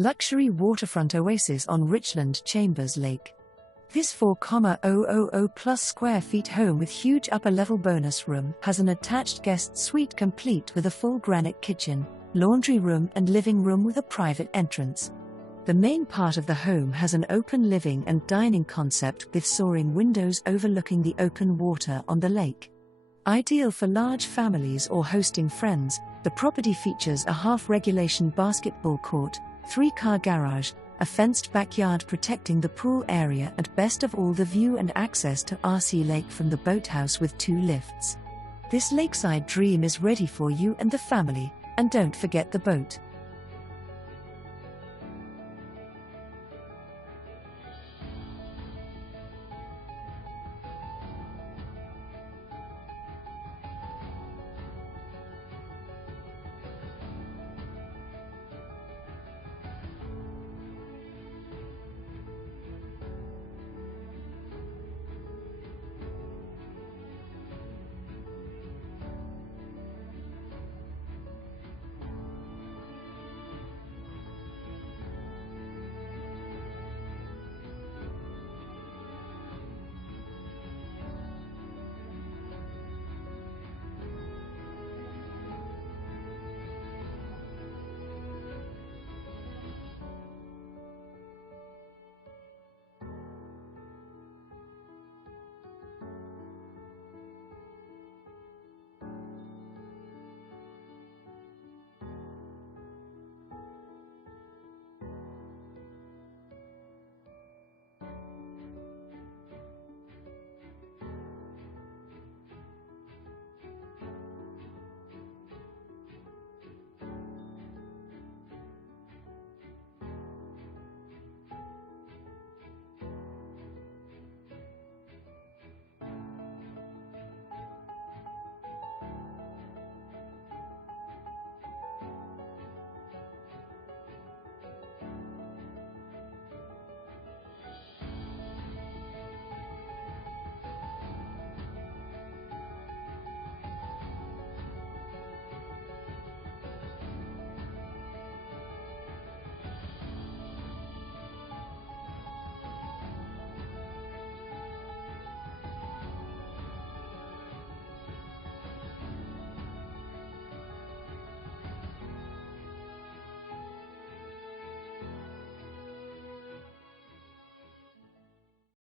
Luxury waterfront oasis on Richland Chambers Lake. This 4,000 plus square feet home with huge upper-level bonus room has an attached guest suite complete with a full granite kitchen, laundry room and living room with a private entrance. The main part of the home has an open living and dining concept with soaring windows overlooking the open water on the lake. Ideal for large families or hosting friends, the property features a half-regulation basketball court, 3-car garage, a fenced backyard protecting the pool area and best of all the view and access to RC Lake from the boathouse with 2 lifts. This lakeside dream is ready for you and the family, and don't forget the boat.